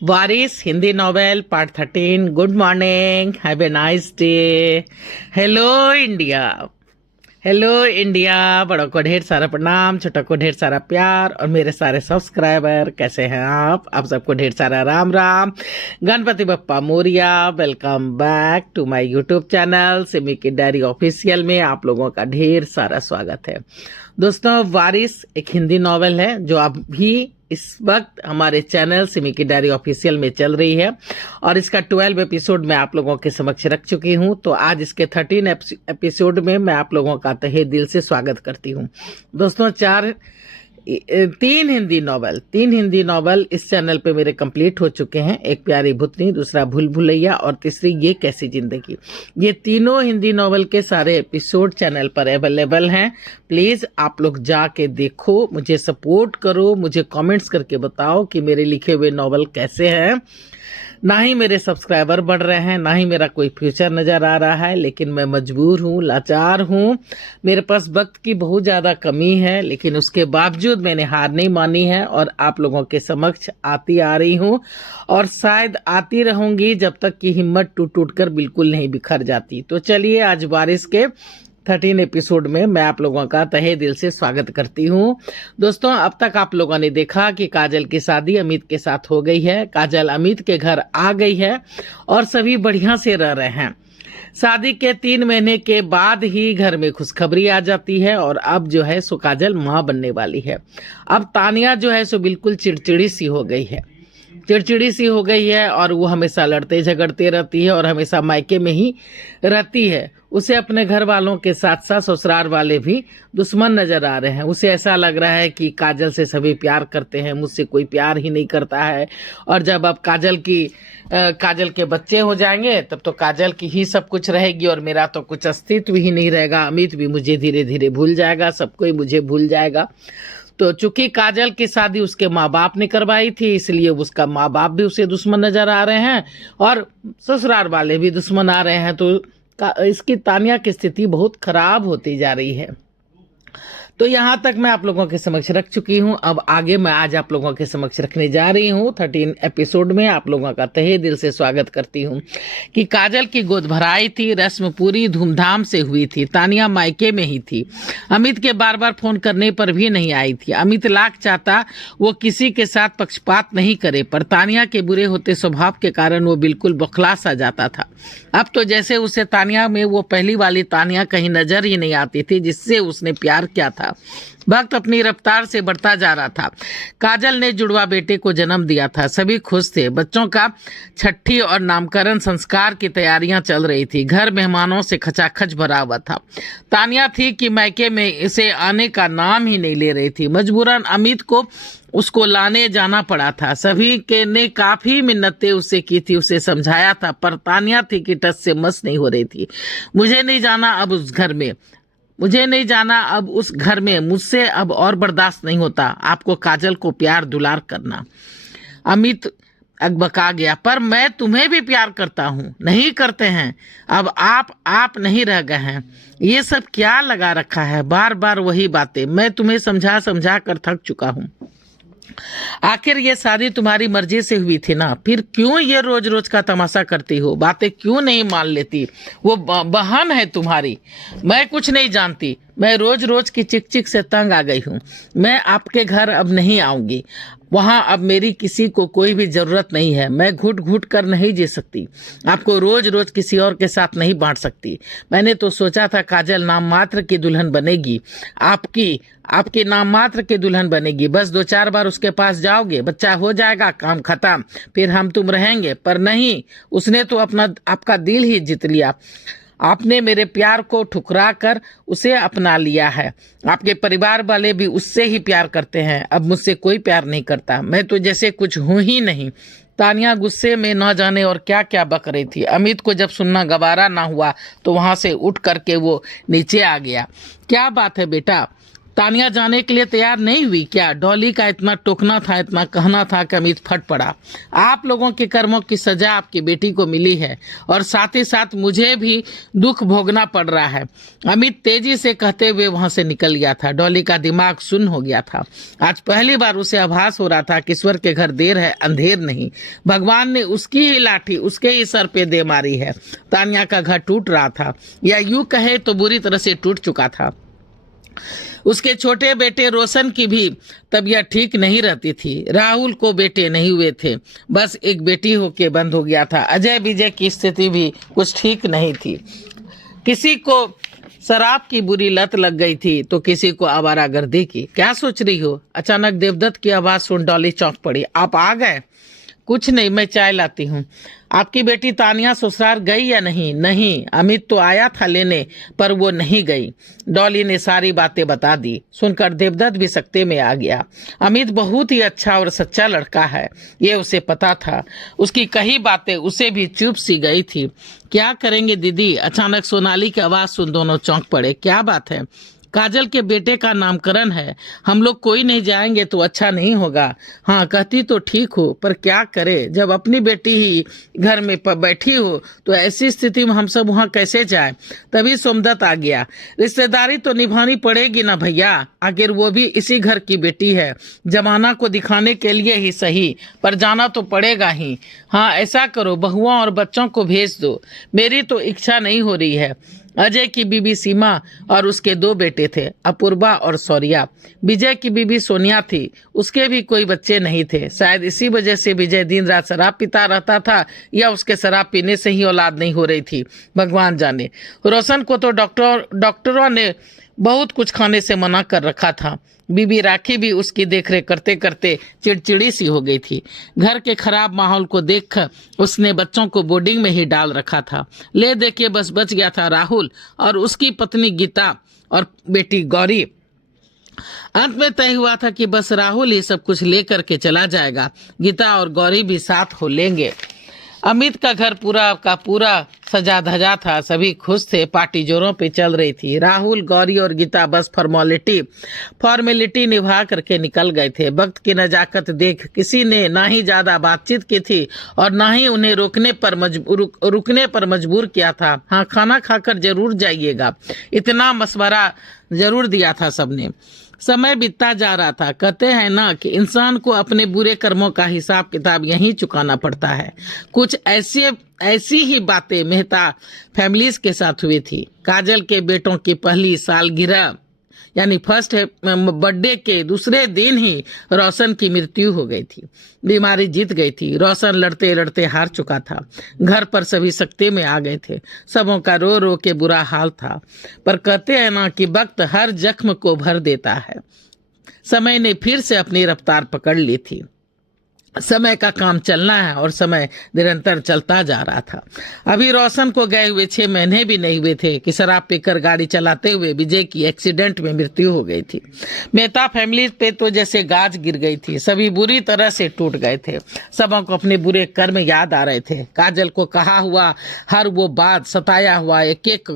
Waris Hindi novel part 13। Good morning, have a nice day. Hello India, hello India. बड़ों को ढेर सारा प्रणाम, छोटों को ढेर सारा प्यार और मेरे सारे सब्सक्राइबर कैसे हैं आप सबको ढेर सारा Ram Ram. Ganpati Bappa Morya. Welcome back to my YouTube channel Simi की डायरी ऑफिशियल में आप लोगों का ढेर सारा स्वागत है। दोस्तों, वारिस एक हिंदी नॉवेल है जो अभी इस वक्त हमारे चैनल सिमी की डायरी ऑफिशियल में चल रही है और इसका 12 एपिसोड मैं आप लोगों के समक्ष रख चुकी हूं। तो आज इसके 13 एपिसोड में मैं आप लोगों का तहे दिल से स्वागत करती हूं। दोस्तों, तीन हिंदी नॉवल इस चैनल पे मेरे कंप्लीट हो चुके हैं। एक प्यारी भूतनी, दूसरा भूल भुलैया और तीसरी ये कैसी जिंदगी। ये तीनों हिंदी नॉवल के सारे एपिसोड चैनल पर अवेलेबल हैं। प्लीज़ आप लोग जाके देखो, मुझे सपोर्ट करो, मुझे कमेंट्स करके बताओ कि मेरे लिखे हुए नॉवल कैसे हैं। ना ही मेरे सब्सक्राइबर बढ़ रहे हैं, ना ही मेरा कोई फ्यूचर नज़र आ रहा है, लेकिन मैं मजबूर हूँ, लाचार हूँ। मेरे पास वक्त की बहुत ज़्यादा कमी है, लेकिन उसके बावजूद मैंने हार नहीं मानी है और आप लोगों के समक्ष आती आ रही हूँ और शायद आती रहूँगी जब तक कि हिम्मत टूट टूट कर बिल्कुल नहीं बिखर जाती। तो चलिए, आज बारिश के 13 एपिसोड में मैं आप लोगों का तहे दिल से स्वागत करती हूँ। दोस्तों, अब तक आप लोगों ने देखा कि काजल की शादी अमित के साथ हो गई है। काजल अमित के घर आ गई है और सभी बढ़िया से रह रहे हैं। शादी के 3 महीने के बाद ही घर में खुशखबरी आ जाती है और अब जो है सो काजल माँ बनने वाली है। अब तानिया जो है सो बिल्कुल चिड़चिड़ी सी हो गई है और वो हमेशा लड़ते झगड़ते रहती है और हमेशा मायके में ही रहती है। उसे अपने घर वालों के साथ साथ ससुराल वाले भी दुश्मन नजर आ रहे हैं। उसे ऐसा लग रहा है कि काजल से सभी प्यार करते हैं, मुझसे कोई प्यार ही नहीं करता है। और जब अब काजल के बच्चे हो जाएंगे तब तो काजल की ही सब कुछ रहेगी और मेरा तो कुछ अस्तित्व ही नहीं रहेगा। अमित भी मुझे धीरे धीरे भूल जाएगा, सब कोई मुझे भूल जाएगा। तो चूंकि काजल की शादी उसके माँ बाप ने करवाई थी, इसलिए उसका माँ बाप भी उसे दुश्मन नजर आ रहे हैं और ससुराल वाले भी दुश्मन आ रहे हैं। तो इसकी तानिया की स्थिति बहुत खराब होती जा रही है। तो यहाँ तक मैं आप लोगों के समक्ष रख चुकी हूँ। अब आगे मैं आज आप लोगों के समक्ष रखने जा रही हूँ 13 एपिसोड में। आप लोगों का तहे दिल से स्वागत करती हूँ कि काजल की गोद भराई थी, रस्म पूरी धूमधाम से हुई थी। तानिया मायके में ही थी। अमित के बार बार फोन करने पर भी नहीं आई थी। अमित लाख चाहता वो किसी के साथ पक्षपात नहीं करे, पर तानिया के बुरे होते स्वभाव के कारण वो बिल्कुल बौखला सा जाता था। अब तो जैसे उसे तानिया में वो पहली वाली तानिया कहीं नजर ही नहीं आती थी जिससे उसने प्यार किया था। वक्त अपनी रफ्तार से बढ़ता जा रहा था। काजल ने जुड़वा बेटे को जन्म दिया था, सभी खुश थे। बच्चों का छठी और नामकरण संस्कार की तैयारियां चल रही थी। घर मेहमानों से खचाखच भरा हुआ था। तानिया थी कि मायके में इसे आने का नाम ही नहीं ले रही थी। मजबूरन अमित को उसको लाने जाना पड़ा था। सभी के ने काफी मिन्नतें उससे की थी, उसे समझाया था, पर तानिया थी कि टस से मस नहीं हो रही थी। मुझे नहीं जाना अब उस घर में, मुझसे अब और बर्दाश्त नहीं होता आपको काजल को प्यार दुलार करना। अमित अकबका गया, पर मैं तुम्हें भी प्यार करता हूँ। नहीं करते हैं, अब आप नहीं रह गए हैं। ये सब क्या लगा रखा है, बार बार वही बातें। मैं तुम्हें समझा समझा कर थक चुका हूँ। आखिर ये शादी तुम्हारी मर्जी से हुई थी ना, फिर क्यों ये रोज रोज का तमाशा करती हो, बातें क्यों नहीं मान लेती? वो बहन है तुम्हारी। मैं कुछ नहीं जानती। मैं रोज रोज की चिक चिक से तंग आ गई हूँ। मैं आपके घर अब नहीं आऊंगी। वहां अब मेरी किसी को कोई भी जरूरत नहीं है। मैं घुट घुट कर नहीं जी सकती। आपको रोज रोज किसी और के साथ नहीं बांट सकती। मैंने तो सोचा था काजल नाम मात्र की दुल्हन बनेगी, आपकी नाम मात्र की दुल्हन बनेगी। बस 2-4 बार उसके पास जाओगे, बच्चा हो जाएगा, काम खत्म, फिर हम तुम रहेंगे। पर नहीं, उसने तो आपका दिल ही जीत लिया। आपने मेरे प्यार को ठुकरा कर उसे अपना लिया है। आपके परिवार वाले भी उससे ही प्यार करते हैं। अब मुझसे कोई प्यार नहीं करता। मैं तो जैसे कुछ हूं ही नहीं। तानिया गुस्से में न जाने और क्या क्या बक रही थी। अमित को जब सुनना गवारा ना हुआ तो वहां से उठ करके वो नीचे आ गया। क्या बात है बेटा? तानिया जाने के लिए तैयार नहीं हुई क्या? डॉली का इतना टोकना था, इतना कहना था कि अमित फट पड़ा। आप लोगों के कर्मों की सजा आपकी बेटी को मिली है और साथ ही साथ मुझे भी दुख भोगना पड़ रहा है। अमित तेजी से कहते हुए वहां से निकल गया था। डॉली का दिमाग सुन्न हो गया था। आज पहली बार उसे आभास हो रहा था कि ईश्वर के घर देर है अंधेर नहीं। भगवान ने उसकी ही लाठी उसके ही सर पे दे मारी है। तानिया का घर टूट रहा था, या यूं कहे तो बुरी तरह से टूट चुका था। उसके छोटे बेटे रोशन की भी तबीयत ठीक नहीं रहती थी। राहुल को बेटे नहीं हुए थे, बस एक बेटी होके बंद हो गया था। अजय विजय की स्थिति भी कुछ ठीक नहीं थी। किसी को शराब की बुरी लत लग गई थी तो किसी को आवारागर्दी की। क्या सोच रही हो? अचानक देवदत्त की आवाज सुन डॉली चौंक पड़ी। आप आ गए? कुछ नहीं, मैं चाय लाती हूँ। आपकी बेटी तानिया ससुराल गई या नहीं? नहीं, अमित तो आया था लेने, पर वो नहीं गई। डॉली ने सारी बातें बता दी। सुनकर देवदत्त भी सकते में आ गया। अमित बहुत ही अच्छा और सच्चा लड़का है, ये उसे पता था। उसकी कही बातें उसे भी चुप सी गई थी। क्या करेंगे दीदी? अचानक सोनाली की आवाज सुन दोनों चौंक पड़े। क्या बात है? काजल के बेटे का नामकरण है, हम लोग कोई नहीं जाएंगे तो अच्छा नहीं होगा। हाँ, कहती तो ठीक हो, पर क्या करे, जब अपनी बेटी ही घर में बैठी हो तो ऐसी स्थिति में हम सब वहाँ कैसे जाएं? तभी सोमदत्त आ गया। रिश्तेदारी तो निभानी पड़ेगी ना भैया, आखिर वो भी इसी घर की बेटी है। जमाना को दिखाने के लिए ही सही, पर जाना तो पड़ेगा ही। हाँ, ऐसा करो, बहुओं और बच्चों को भेज दो। मेरी तो इच्छा नहीं हो रही है। अजय की बीबी सीमा और उसके दो बेटे थे, अपूर्वा और सौर्या। विजय की बीबी सोनिया थी, उसके भी कोई बच्चे नहीं थे। शायद इसी वजह से विजय दिन रात शराब पीता रहता था, या उसके शराब पीने से ही औलाद नहीं हो रही थी, भगवान जाने। रोशन को तो डॉक्टरों ने बहुत कुछ खाने से मना कर रखा था। बीबी राखी भी उसकी देखरेख करते करते चिड़चिड़ी सी हो गई थी। घर के खराब माहौल को देखकर उसने बच्चों को बोर्डिंग में ही डाल रखा था। ले दे के बस बच गया था राहुल और उसकी पत्नी गीता और बेटी गौरी। अंत में तय हुआ था कि बस राहुल ही सब कुछ लेकर के चला जाएगा, गीता और गौरी भी साथ हो लेंगे। अमित का घर पूरा का पूरा सजा धजा था, सभी खुश थे, पार्टी जोरों पे चल रही थी। राहुल, गौरी और गीता बस फॉर्मेलिटी निभा करके निकल गए थे। वक्त की नजाकत देख किसी ने ना ही ज्यादा बातचीत की थी और ना ही उन्हें रुकने पर मजबूर किया था। हाँ, खाना खाकर जरूर जाइएगा, इतना मशवरा जरूर दिया था सबने। समय बीतता जा रहा था। कहते हैं ना कि इंसान को अपने बुरे कर्मों का हिसाब किताब यहीं चुकाना पड़ता है। कुछ ऐसी ही बातें मेहता फैमिलीज के साथ हुई थी। काजल के बेटों की पहली सालगिरह यानी फर्स्ट बर्थडे के दूसरे दिन ही रोशन की मृत्यु हो गई थी। बीमारी जीत गई थी। रोशन लड़ते लड़ते हार चुका था। घर पर सभी सकते में आ गए थे। सबों का रो रो के बुरा हाल था। पर कहते हैं ना कि वक्त हर जख्म को भर देता है। समय ने फिर से अपनी रफ्तार पकड़ ली थी। समय का काम चलना है और समय निरंतर चलता जा रहा था। अभी रोशन को गए हुए 6 महीने भी नहीं हुए थे कि शराब पीकर गाड़ी चलाते हुए विजय की एक्सीडेंट में मृत्यु हो गई थी। मेहता फैमिली पे तो जैसे गाज गिर गई थी। सभी बुरी तरह से टूट गए थे। सबों को अपने बुरे कर्म याद आ रहे थे। काजल को कहा हुआ हर वो बात, सताया हुआ एक एक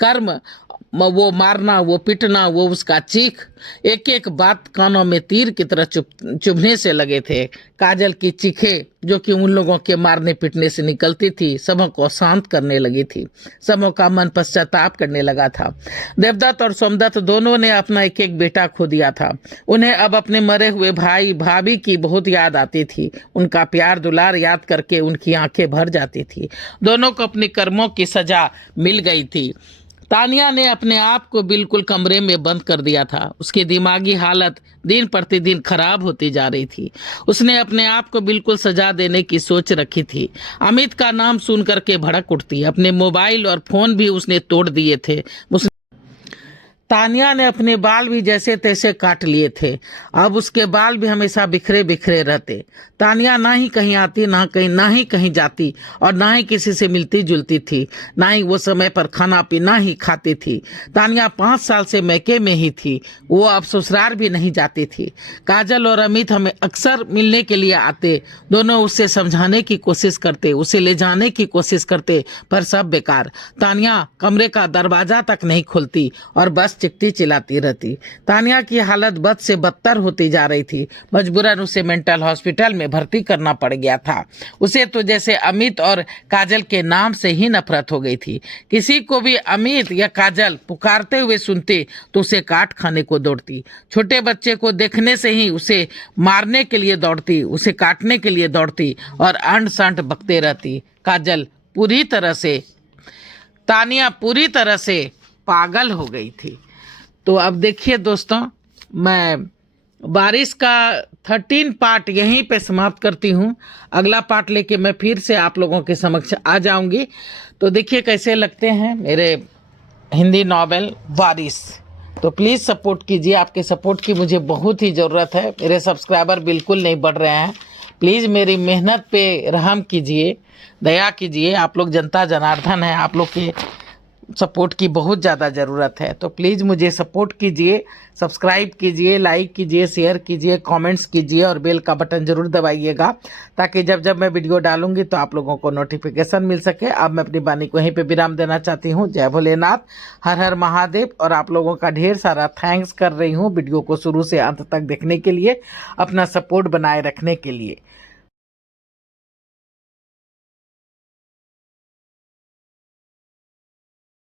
कर्म, वो मारना, वो पिटना, वो उसका चीख, एक एक बात कानों में तीर की तरह चुभने से लगे थे। काजल की चीखें जो कि उन लोगों के मारने पिटने से निकलती थी, सबों को शांत करने लगी थी। सबों का मन पश्चाताप करने लगा था। देवदत्त और सोमदत्त दोनों ने अपना एक एक बेटा खो दिया था। उन्हें अब अपने मरे हुए भाई भाभी की बहुत याद आती थी। उनका प्यार दुलार याद करके उनकी आंखें भर जाती थी। दोनों को अपने कर्मों की सजा मिल गई थी। तानिया ने अपने आप को बिल्कुल कमरे में बंद कर दिया था। उसकी दिमागी हालत दिन प्रतिदिन खराब होती जा रही थी। उसने अपने आप को बिल्कुल सजा देने की सोच रखी थी। अमित का नाम सुन करके भड़क उठती। अपने मोबाइल और फोन भी उसने तोड़ दिए थे। तानिया ने अपने बाल भी जैसे तैसे काट लिए थे। अब उसके बाल भी हमेशा बिखरे बिखरे रहते। तानिया ना ही कहीं आती, ना ही कहीं जाती और ना ही किसी से मिलती जुलती थी। ना ही वो समय पर खाना पीना ही खाती थी। तानिया 5 साल से मैके में ही थी। वो अब ससुराल भी नहीं जाती थी। काजल और अमित हमें अक्सर मिलने के लिए आते। दोनों उससे समझाने की कोशिश करते, उसे ले जाने की कोशिश करते, पर सब बेकार। तानिया कमरे का दरवाजा तक नहीं खोलती और बस चिकती चिल्लाती रहती। तानिया की हालत बद से बदतर होती जा रही थी। मजबूरन उसे मेंटल हॉस्पिटल में भर्ती करना पड़ गया था। उसे तो जैसे अमित और काजल के नाम से ही नफरत हो गई थी। किसी को भी अमित या काजल पुकारते हुए सुनती तो उसे काट खाने को दौड़ती। छोटे बच्चे को देखने से ही उसे मारने के लिए दौड़ती, उसे काटने के लिए दौड़ती और अंट संट बकते रहती। काजल पूरी तरह से, तानिया पूरी तरह से पागल हो गई थी। तो अब देखिए दोस्तों, मैं बारिश का 13 पार्ट यहीं पे समाप्त करती हूँ। अगला पार्ट लेके मैं फिर से आप लोगों के समक्ष आ जाऊंगी। तो देखिए कैसे लगते हैं मेरे हिंदी नॉवेल बारिश। तो प्लीज़ सपोर्ट कीजिए, आपके सपोर्ट की मुझे बहुत ही ज़रूरत है। मेरे सब्सक्राइबर बिल्कुल नहीं बढ़ रहे हैं। प्लीज़ मेरी मेहनत पे रहम कीजिए, दया कीजिए। आप लोग जनता जनार्दन है, आप लोग के सपोर्ट की बहुत ज़्यादा ज़रूरत है। तो प्लीज़ मुझे सपोर्ट कीजिए, सब्सक्राइब कीजिए, लाइक कीजिए, शेयर कीजिए, कमेंट्स कीजिए और बेल का बटन ज़रूर दबाइएगा, ताकि जब जब मैं वीडियो डालूंगी तो आप लोगों को नोटिफिकेशन मिल सके। अब मैं अपनी वाणी को यहीं पे विराम देना चाहती हूँ। जय भोलेनाथ, हर हर महादेव। और आप लोगों का ढेर सारा थैंक्स कर रही हूँ वीडियो को शुरू से अंत तक देखने के लिए, अपना सपोर्ट बनाए रखने के लिए।